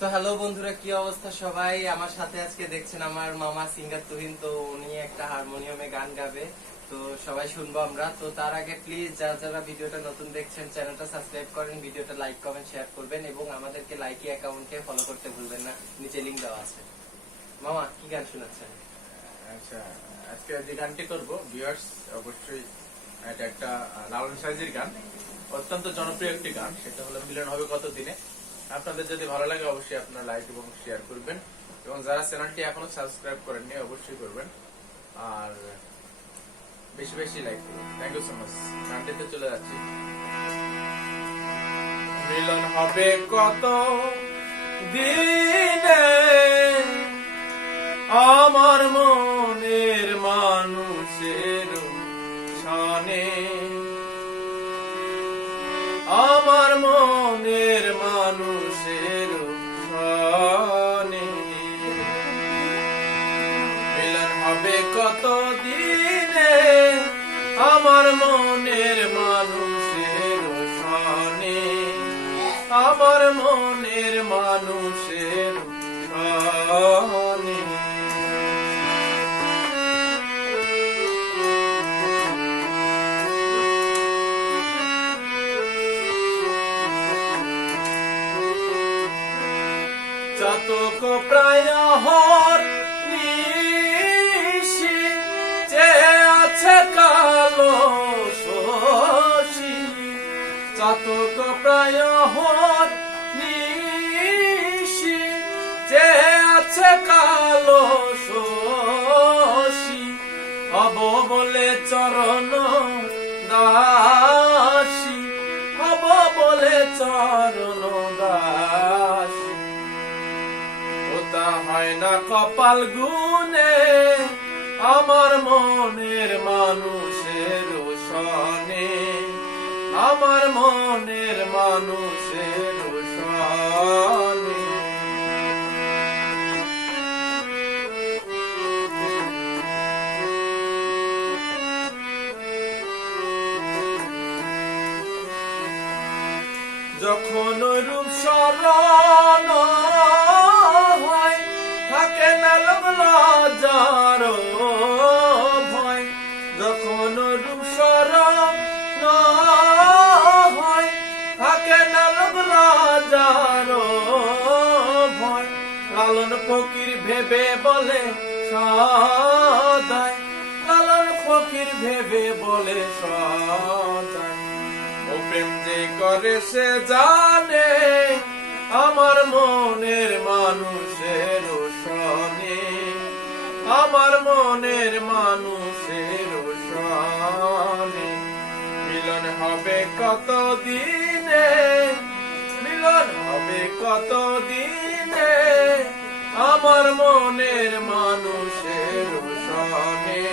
তো হ্যালো বন্ধুরা, কি অবস্থা সবাই? আমার সাথে আজকে দেখছেন আমার মামা সিঙ্গার তুহিন। তো উনি একটা হারমোনিয়ামে গান গাবে, তো সবাই শুনবো আমরা। তো তার আগে প্লিজ যারা ভিডিওটা নতুন দেখছেন চ্যানেলটা সাবস্ক্রাইব করেন, ভিডিওটা লাইক কমেন্ট শেয়ার করবেন এবং আমাদেরকে লাইকি অ্যাকাউন্টে ফলো করতে ভুলবেন না, নিচে লিংক দেওয়া আছে। মামা কি গান শোনাচ্ছেন? আচ্ছা, আজকে যে গানটি করব ভিউয়ার্স অবশ্যই এটা একটা লালন সাইজের গান, অত্যন্ত জনপ্রিয় একটি গান। সেটা হলো মিলন হবে কত দিনে। আপনাদের যদি ভালো লাগে অবশ্যই আপনারা লাইক এবং শেয়ার করবেন, এবং যারা চ্যানেলটি এখনো সাবস্ক্রাইব করেননি অবশ্যই করবেন, আর বেশি বেশি লাইক করবেন। Thank you so much. গানটিতে চলে যাচ্ছি। মিলন হবে কত দিনে আমার মনের মানুষের সনে, আমার মনের মানুষের সনে। মিলন হবে কত দিনে আমার মনের মানুষের সনে, আমার মনের মানুষের সনে। চাতক প্রায় হর নিশি যে আছে কালো শশী, চাতক প্রায় হর নিশি যে আছে কালো শশী, হব বলে চরণ দাসী, হব বলে চরণ দাসী। ওটা হয় না কপাল গুনে আমার মনের মানুষের সনে, আমার মনের মানুষের সনে। যখন রূপ শরণ হয় থাকে না লজ্জার ভয়, যখন রূপ শরণ হয় থাকে না লজ্জার ভয়। লালন ফকির ভেবে বলে সদাই, লালন ফকির ভেবে বলে সদাই। ও প্রেম যে করে সে জানে আমার মনের মানুষের সনে, আমার মনের মানুষের সনে। মিলন হবে কত দিনে, মিলন হবে কত দিনে আমার মনের মানুষের সনে,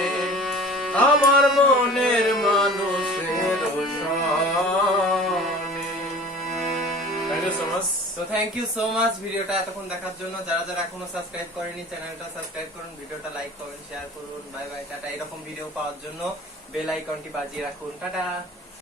আমার মনের মানুষের সনে। Thank you so much. তো থ্যাংক ইউ সো মাচ ভিডিওটা এতক্ষণ দেখার জন্য। যারা এখনো সাবস্ক্রাইব করেনি চ্যানেলটা সাবস্ক্রাইব করুন, ভিডিওটা লাইক কমেন্ট শেয়ার করুন। Bye bye, tata. এরকম ভিডিও পাওয়ার জন্য বেল আইকনটি বাজিয়ে রাখুন। টাটা।